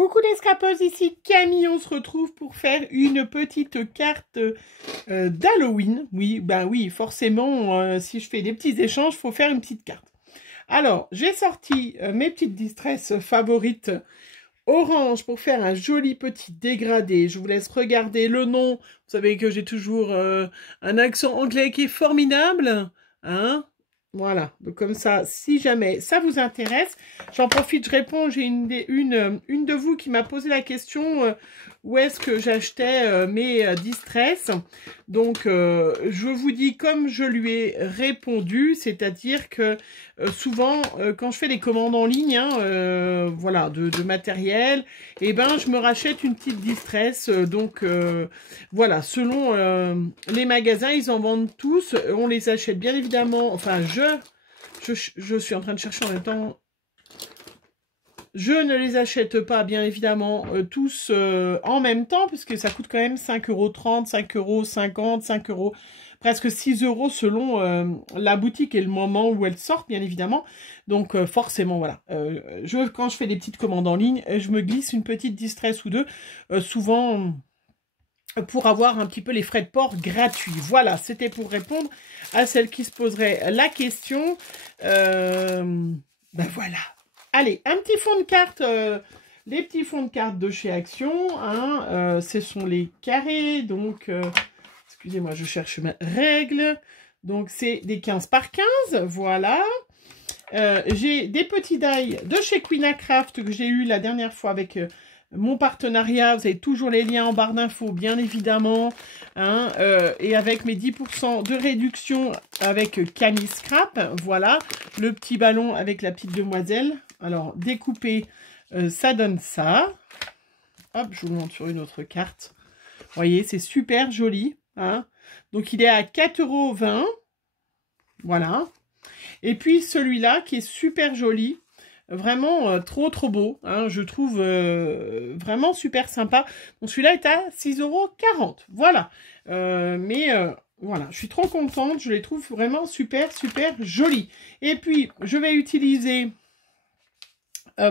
Coucou les scrapeuses, ici Camille, on se retrouve pour faire une petite carte d'Halloween. Oui, ben oui, forcément, si je fais des petits échanges, il faut faire une petite carte. Alors, j'ai sorti mes petites distresses favorites orange pour faire un joli petit dégradé. Je vous laisse regarder le nom. Vous savez que j'ai toujours un accent anglais qui est formidable, hein? Voilà, donc comme ça, si jamais ça vous intéresse, j'en profite, je réponds. J'ai une de vous qui m'a posé la question où est-ce que j'achetais mes distress. Donc, je vous dis comme je lui ai répondu, c'est-à-dire que souvent, quand je fais des commandes en ligne, hein, voilà, de matériel, et ben, je me rachète une petite distress. Donc, voilà, selon les magasins, ils en vendent tous. On les achète bien évidemment. Enfin, je suis en train de chercher en même temps. Je ne les achète pas, bien évidemment, tous en même temps, puisque ça coûte quand même 5,30 €, 5,50 €, 5 €, presque 6 € selon la boutique et le moment où elles sortent, bien évidemment. Donc, forcément, voilà. Quand je fais des petites commandes en ligne, je me glisse une petite distress ou deux, souvent pour avoir un petit peu les frais de port gratuits. Voilà, c'était pour répondre à celle qui se poserait la question. Ben voilà. Allez, un petit fond de carte, les petits fonds de carte de chez Action, hein, ce sont les carrés, donc, excusez-moi, je cherche ma règle, donc c'est des 15 par 15, voilà. J'ai des petits die de chez Queen Craft que j'ai eu la dernière fois avec mon partenariat. Vous avez toujours les liens en barre d'infos, bien évidemment, hein, et avec mes 10% de réduction avec Camille Scrap, voilà, le petit ballon avec la petite demoiselle. Alors, découpé, ça donne ça. Hop, je vous le montre sur une autre carte. Vous voyez, c'est super joli, hein. Donc, il est à 4,20 €. Voilà. Et puis, celui-là, qui est super joli. Vraiment trop beau, hein, je trouve vraiment super sympa. Donc celui-là est à 6,40 €. Voilà. Voilà, je suis trop contente. Je les trouve vraiment super jolis. Et puis, je vais utiliser,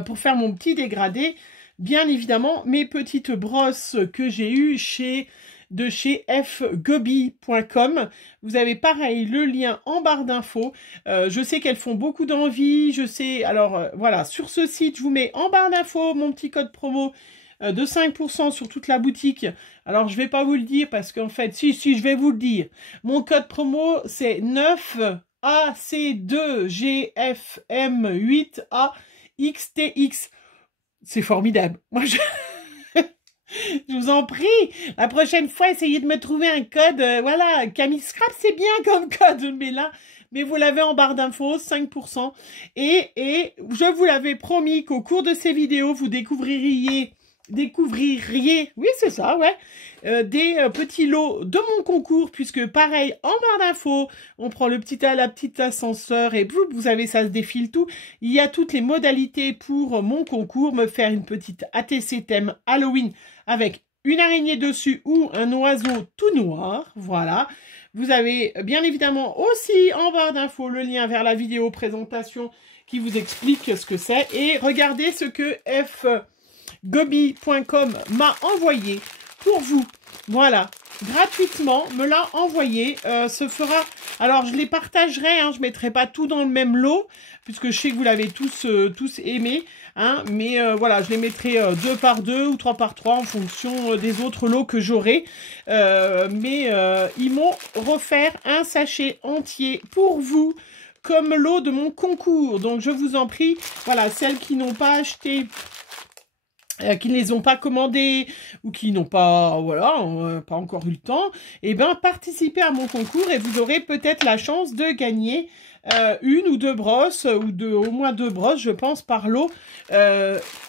pour faire mon petit dégradé, bien évidemment, mes petites brosses que j'ai eues de chez fgobi.com. Vous avez pareil le lien en barre d'infos. Je sais qu'elles font beaucoup d'envie. Je sais, alors voilà, sur ce site, je vous mets en barre d'infos mon petit code promo de 5% sur toute la boutique. Alors, je vais pas vous le dire parce qu'en fait, si, je vais vous le dire. Mon code promo, c'est 9AC2GFM8AXTX. C'est formidable. Moi, je vous en prie, la prochaine fois, essayez de me trouver un code. Voilà, Camille Scrap, c'est bien comme code, mais vous l'avez en barre d'infos, 5%. Et je vous l'avais promis qu'au cours de ces vidéos, vous découvririez, oui, c'est ça, ouais, des petits lots de mon concours, puisque pareil, en barre d'infos, on prend la petite ascenseur et vous avez, ça se défile tout. Il y a toutes les modalités pour mon concours, me faire une petite ATC thème Halloween avec une araignée dessus ou un oiseau tout noir, voilà. Vous avez bien évidemment aussi en barre d'infos le lien vers la vidéo présentation qui vous explique ce que c'est. Et regardez ce que fgobi.com m'a envoyé pour vous. Voilà, gratuitement, me l'a envoyé. Ce fera... Alors, je les partagerai, hein, je ne mettrai pas tout dans le même lot, puisque je sais que vous l'avez tous aimé. Hein, mais voilà, je les mettrai 2 par 2 ou 3 par 3 en fonction des autres lots que j'aurai. Ils m'ont offert un sachet entier pour vous, comme lot de mon concours. Donc, je vous en prie, voilà, celles qui n'ont pas acheté... qui ne les ont pas commandés ou qui n'ont pas, voilà, pas encore eu le temps, eh ben, participez à mon concours et vous aurez peut-être la chance de gagner une ou deux brosses, ou au moins 2 brosses, je pense, par lot.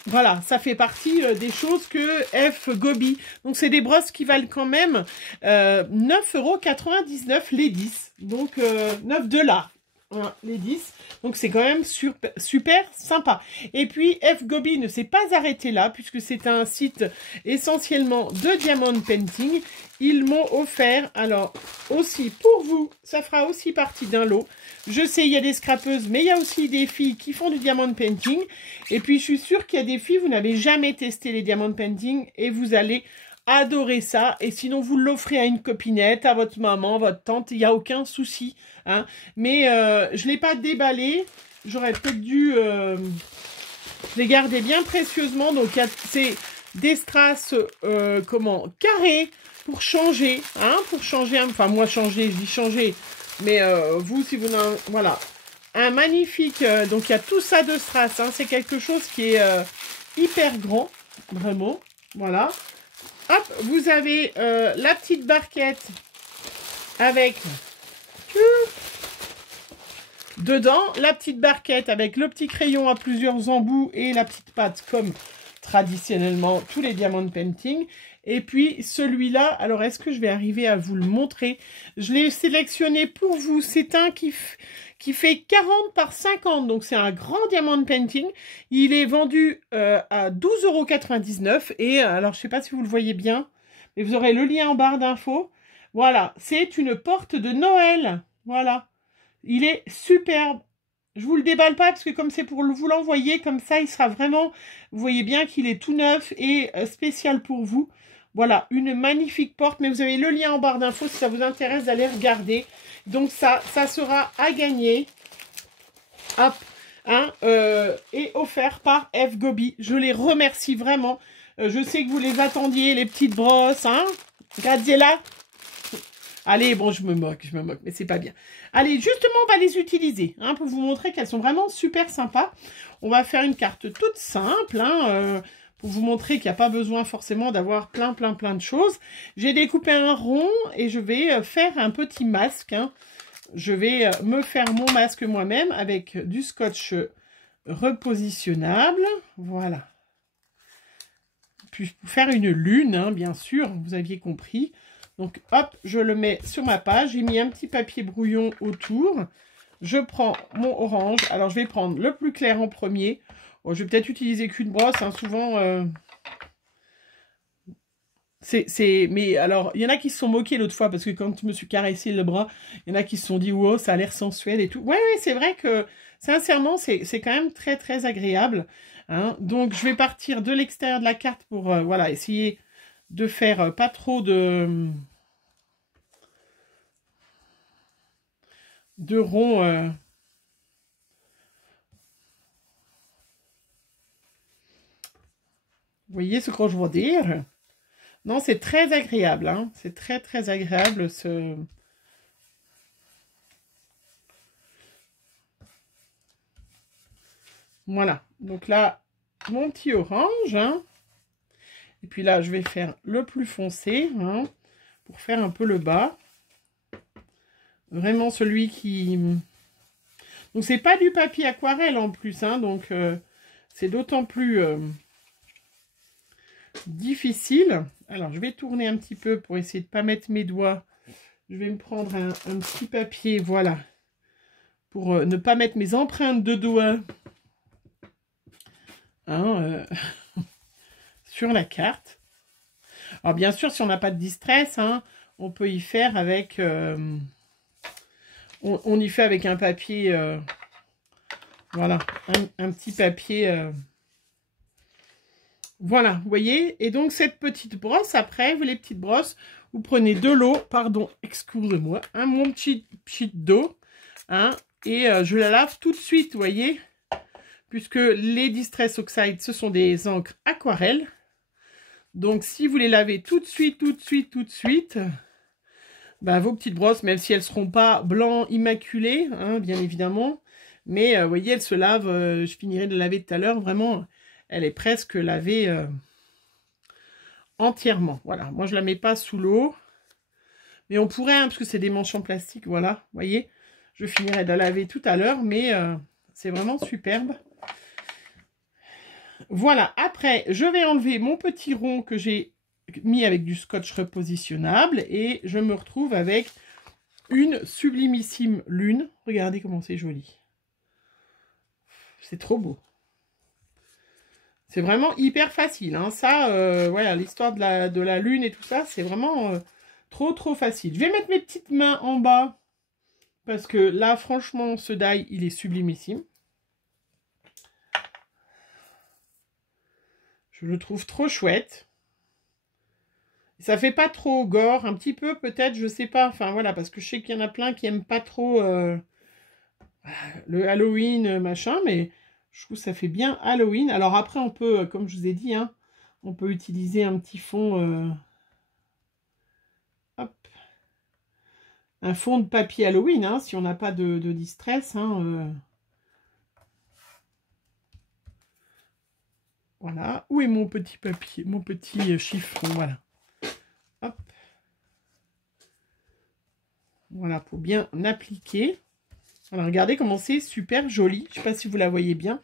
Voilà, ça fait partie des choses que fgobi. Donc, c'est des brosses qui valent quand même 9,99 € les 10. Donc, 9 $. Voilà, les 10. Donc, c'est quand même super, super sympa. Et puis, F-Gobi ne s'est pas arrêté là, puisque c'est un site essentiellement de diamond painting. Ils m'ont offert, alors, aussi pour vous, ça fera aussi partie d'un lot. Je sais, il y a des scrapeuses, mais il y a aussi des filles qui font du diamond painting. Et puis, je suis sûre qu'il y a des filles, vous n'avez jamais testé les diamond painting et vous allez adorer ça. Et sinon, vous l'offrez à une copinette, à votre maman, votre tante, il n'y a aucun souci. Hein. Mais je ne l'ai pas déballé. J'aurais peut-être dû les garder bien précieusement. Donc, c'est des strass carrés pour changer. Hein, pour changer. Enfin, moi, changer, je dis changer. Mais vous, si vous n'en... Voilà. Un magnifique... donc, il y a tout ça de strass. Hein, c'est quelque chose qui est hyper grand. Vraiment. Voilà. Hop, vous avez la petite barquette avec dedans, la petite barquette avec le petit crayon à plusieurs embouts et la petite pâte comme traditionnellement tous les diamond painting. Et puis celui-là, alors est-ce que je vais arriver à vous le montrer? Je l'ai sélectionné pour vous. C'est un qui fait 40 par 50, donc c'est un grand diamond painting. Il est vendu à 12,99 € et alors je sais pas si vous le voyez bien, mais vous aurez le lien en barre d'infos. Voilà, c'est une porte de Noël. Voilà, il est superbe. Je vous le déballe pas parce que comme c'est pour vous l'envoyer, comme ça il sera vraiment, vous voyez bien qu'il est tout neuf et spécial pour vous. Voilà, une magnifique porte, mais vous avez le lien en barre d'infos si ça vous intéresse d'aller regarder. Donc ça sera à gagner. Hop, hein, et offert par F-Gobi. Je les remercie vraiment. Je sais que vous les attendiez, les petites brosses, hein. Graziella. Allez, bon, je me moque, mais c'est pas bien. Allez, justement, on va les utiliser, hein, pour vous montrer qu'elles sont vraiment super sympas. On va faire une carte toute simple, hein, pour vous montrer qu'il n'y a pas besoin forcément d'avoir plein de choses. J'ai découpé un rond et je vais faire un petit masque, hein. Je vais me faire mon masque moi-même avec du scotch repositionnable. Voilà. Puis pour faire une lune, hein, bien sûr, vous aviez compris. Donc, hop, je le mets sur ma page. J'ai mis un petit papier brouillon autour. Je prends mon orange. Alors, je vais prendre le plus clair en premier. Bon, je vais peut-être utiliser qu'une brosse. Hein, souvent, mais alors, il y en a qui se sont moqués l'autre fois parce que quand je me suis caressé le bras, il y en a qui se sont dit, wow, ça a l'air sensuel et tout. Ouais, c'est vrai que, sincèrement, c'est quand même très agréable. Hein. Donc, je vais partir de l'extérieur de la carte pour, voilà, essayer de faire pas trop de ronds. Vous voyez ce que je veux dire? Non, c'est très agréable. Hein. C'est très agréable ce... Voilà. Donc là, mon petit orange. Hein. Et puis là, je vais faire le plus foncé, hein, pour faire un peu le bas. Vraiment celui qui... Donc, c'est pas du papier aquarelle en plus, hein, donc c'est d'autant plus difficile. Alors, je vais tourner un petit peu pour essayer de ne pas mettre mes doigts. Je vais me prendre un petit papier, voilà, pour ne pas mettre mes empreintes de doigts. Hein, sur la carte. Alors bien sûr, si on n'a pas de distress, hein, on peut y faire avec... on y fait avec un papier... voilà, un petit papier... voilà, vous voyez. Et donc, cette petite brosse, après, vous les petites brosses, vous prenez de l'eau, pardon, excusez-moi, hein, mon petit d'eau, hein, et je la lave tout de suite, vous voyez, puisque les Distress Oxide, ce sont des encres aquarelles. Donc, si vous les lavez tout de suite, ben, vos petites brosses, même si elles ne seront pas blanc immaculées, hein, bien évidemment, mais vous voyez, elles se lavent, je finirai de laver tout à l'heure, vraiment, elle est presque lavée entièrement. Voilà, moi, je ne la mets pas sous l'eau, mais on pourrait, hein, parce que c'est des manches en plastique, voilà, vous voyez, je finirai de la laver tout à l'heure, mais c'est vraiment superbe. Voilà, après, je vais enlever mon petit rond que j'ai mis avec du scotch repositionnable et je me retrouve avec une sublimissime lune. Regardez comment c'est joli. C'est trop beau. C'est vraiment hyper facile. Hein. Ça, voilà, l'histoire de la lune et tout ça, c'est vraiment trop facile. Je vais mettre mes petites mains en bas. Parce que là, franchement, ce die, il est sublimissime. Je le trouve trop chouette. Ça fait pas trop gore, un petit peu peut-être, je sais pas. Enfin voilà, parce que je sais qu'il y en a plein qui aiment pas trop le Halloween, machin, mais je trouve que ça fait bien Halloween. Alors après, on peut, comme je vous ai dit, hein, on peut utiliser un petit fond, hop, un fond de papier Halloween, hein, si on n'a pas de distress. Hein, voilà. Où est mon petit papier, mon petit chiffon, voilà. Hop. Voilà, pour bien appliquer. Alors, regardez comment c'est super joli. Je ne sais pas si vous la voyez bien,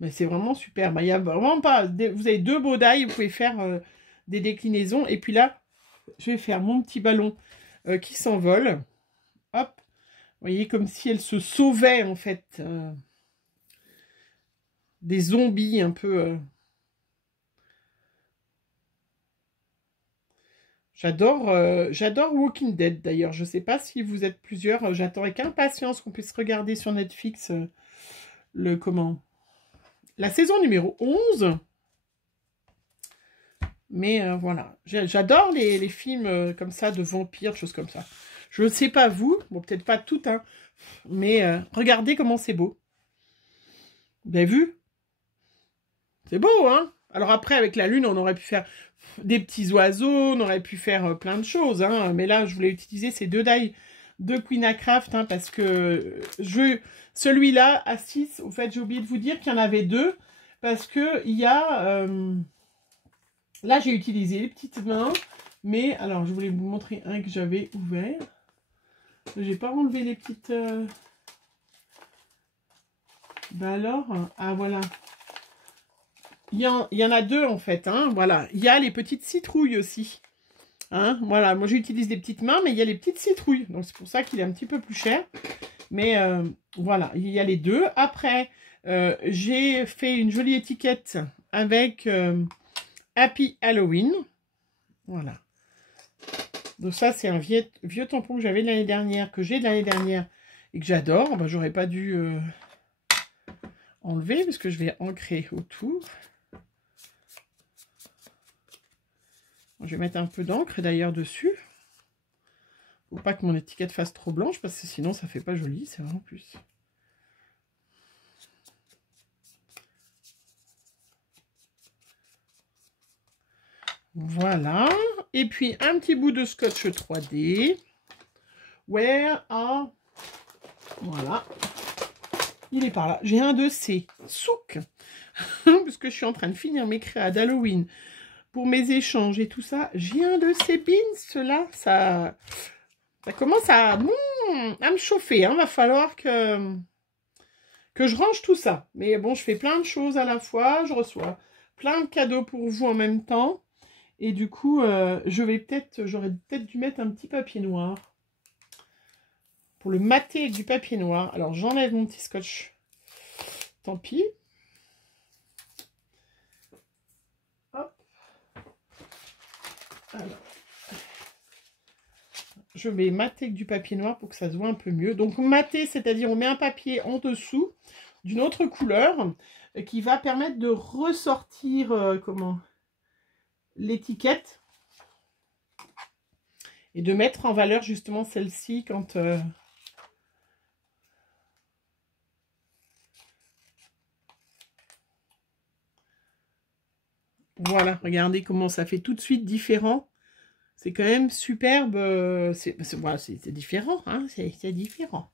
mais c'est vraiment super. Il y a vraiment pas... Vous avez deux beaux die, vous pouvez faire des déclinaisons. Et puis là, je vais faire mon petit ballon qui s'envole. Hop. Vous voyez, comme si elle se sauvait, en fait. Des zombies un peu... J'adore Walking Dead d'ailleurs. Je ne sais pas si vous êtes plusieurs. J'attends avec impatience qu'on puisse regarder sur Netflix la saison numéro 11. Mais voilà. J'adore les films comme ça de vampires, choses comme ça. Je ne sais pas vous. Bon, peut-être pas tout, hein. Mais regardez comment c'est beau. Vous avez vu? C'est beau, hein? Alors après, avec la lune, on aurait pu faire des petits oiseaux, on aurait pu faire plein de choses, hein. Mais là, je voulais utiliser ces deux die de Queenacraft, hein, parce que celui-là, à 6, au fait, j'ai oublié de vous dire qu'il y en avait deux, parce que il y a... là, j'ai utilisé les petites mains, mais... Alors, je voulais vous montrer un que j'avais ouvert. J'ai pas enlevé les petites... Bah alors... Ah, voilà. Il y en a deux en fait, hein, voilà. Il y a les petites citrouilles aussi. Hein, voilà, moi j'utilise des petites mains, mais il y a les petites citrouilles. Donc c'est pour ça qu'il est un petit peu plus cher. Mais voilà, il y a les deux. Après, j'ai fait une jolie étiquette avec Happy Halloween. Voilà. Donc ça, c'est un vieux tampon que j'avais de l'année dernière, que j'ai de l'année dernière et que j'adore. Ben, j'aurais pas dû enlever parce que je vais ancrer autour. Je vais mettre un peu d'encre d'ailleurs dessus. Faut pas que mon étiquette fasse trop blanche parce que sinon ça fait pas joli, c'est vraiment plus. Voilà. Et puis un petit bout de scotch 3D. Where are... Voilà. Il est par là. J'ai un de ces souk. Parce que je suis en train de finir mes créas d'Halloween. Pour mes échanges et tout ça, j'ai un de ces beans là, ça commence à me chauffer. Hein. Va falloir que je range tout ça. Mais bon, je fais plein de choses à la fois, je reçois plein de cadeaux pour vous en même temps. Et du coup, j'aurais peut-être dû mettre un petit papier noir pour le mater avec du papier noir. Alors j'enlève mon petit scotch. Tant pis. Alors, je vais mater avec du papier noir pour que ça se voit un peu mieux. Donc mater, c'est-à-dire on met un papier en dessous d'une autre couleur qui va permettre de ressortir l'étiquette et de mettre en valeur justement celle-ci quand... Voilà, regardez comment ça fait tout de suite différent. C'est quand même superbe. Voilà, c'est différent, hein, c'est différent.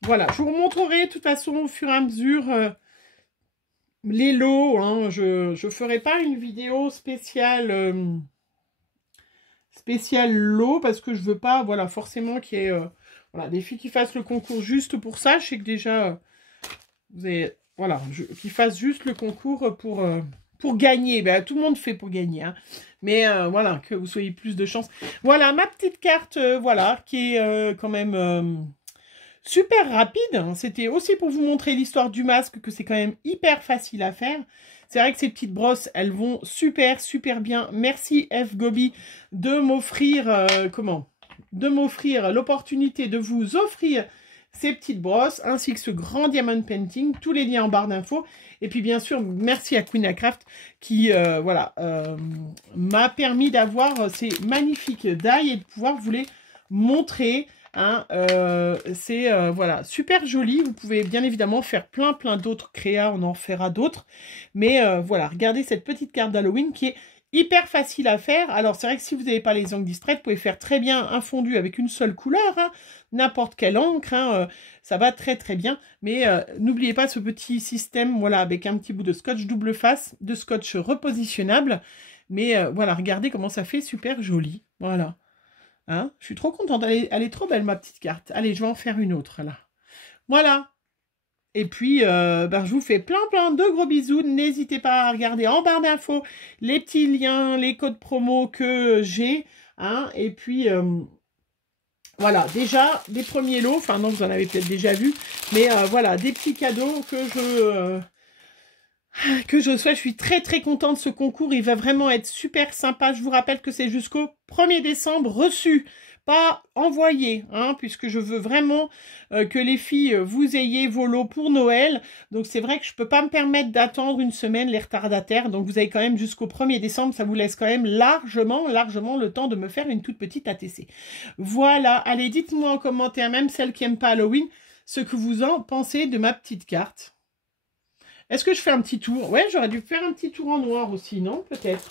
Voilà, je vous montrerai de toute façon au fur et à mesure les lots. Hein, je ne ferai pas une vidéo spéciale lot parce que je veux pas, voilà, forcément qu'il y ait voilà, des filles qui fassent le concours juste pour ça. Je sais que déjà, vous avez... Voilà, qu'ils fassent juste le concours pour gagner. Ben, tout le monde fait pour gagner. Hein. Mais voilà, que vous soyez plus de chance. Voilà, ma petite carte, voilà, qui est quand même super rapide. Hein. C'était aussi pour vous montrer l'histoire du masque, que c'est quand même hyper facile à faire. C'est vrai que ces petites brosses, elles vont super, super bien. Merci F. Gobi de m'offrir, de m'offrir l'opportunité de vous offrir ces petites brosses, ainsi que ce grand diamond painting, tous les liens en barre d'infos. Et puis bien sûr, merci à Queen Craft qui voilà, m'a permis d'avoir ces magnifiques die et de pouvoir vous les montrer. Hein, c'est voilà, super joli. Vous pouvez bien évidemment faire plein d'autres créas, on en fera d'autres. Mais voilà, regardez cette petite carte d'Halloween qui est hyper facile à faire. Alors c'est vrai que si vous n'avez pas les encres distraites, vous pouvez faire très bien un fondu avec une seule couleur, hein, n'importe quelle encre, hein, ça va très bien. Mais n'oubliez pas ce petit système, voilà, avec un petit bout de scotch double face, de scotch repositionnable. Mais voilà, regardez comment ça fait super joli. Voilà. Hein, je suis trop contente, elle est trop belle ma petite carte. Allez, je vais en faire une autre là. Voilà. Et puis, ben, je vous fais plein de gros bisous. N'hésitez pas à regarder en barre d'infos les petits liens, les codes promo que j'ai. Hein, et puis, voilà, déjà, des premiers lots. Enfin, non, vous en avez peut-être déjà vu. Mais voilà, des petits cadeaux que je souhaite. Je suis très contente de ce concours. Il va vraiment être super sympa. Je vous rappelle que c'est jusqu'au 1er décembre reçu, pas envoyé, hein, puisque je veux vraiment que les filles, vous ayez vos lots pour Noël. Donc c'est vrai que je peux pas me permettre d'attendre une semaine les retardataires. Donc vous avez quand même jusqu'au 1er décembre. Ça vous laisse quand même largement le temps de me faire une toute petite ATC. Voilà. Allez, dites-moi en commentaire, même celles qui n'aiment pas Halloween, ce que vous en pensez de ma petite carte. Est-ce que je fais un petit tour? Ouais, j'aurais dû faire un petit tour en noir aussi, non? Peut-être.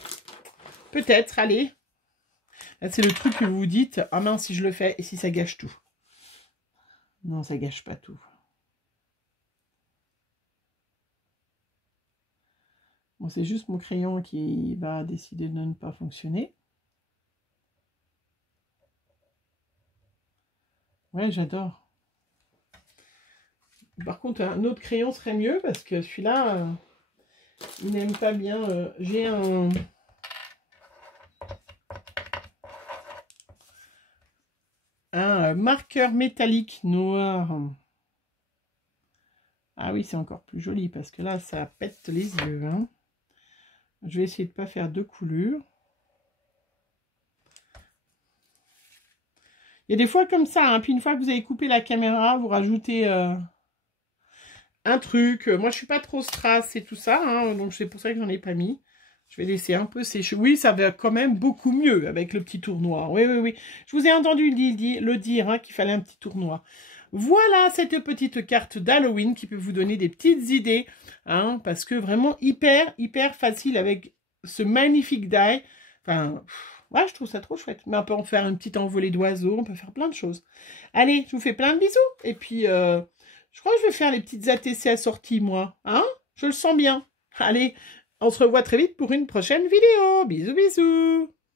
Peut-être, allez. Là, c'est le truc que vous vous dites. Ah mince, si je le fais et si ça gâche tout. Non, ça gâche pas tout. Bon, c'est juste mon crayon qui va décider de ne pas fonctionner. Ouais, j'adore. Par contre, un autre crayon serait mieux parce que celui-là, il n'aime pas bien. J'ai un marqueur métallique noir. Ah oui, c'est encore plus joli parce que là, ça pète les yeux. Hein. Je vais essayer de ne pas faire deux coulures. Il y a des fois comme ça, hein, puis une fois que vous avez coupé la caméra, vous rajoutez un truc. Moi, je suis pas trop strass et tout ça, hein, donc c'est pour ça que j'en ai pas mis. Je vais laisser un peu sécher. Oui, ça va quand même beaucoup mieux avec le petit tournoir. Oui. Je vous ai entendu le dire, hein, qu'il fallait un petit tournoir. Voilà cette petite carte d'Halloween qui peut vous donner des petites idées, hein, parce que vraiment hyper facile avec ce magnifique die. Enfin, ouais, je trouve ça trop chouette. Mais on peut en faire une petite envolée d'oiseaux, on peut faire plein de choses. Allez, je vous fais plein de bisous. Et puis, je crois que je vais faire les petites ATC assorties, moi. Hein? Je le sens bien. Allez, on se revoit très vite pour une prochaine vidéo. Bisous.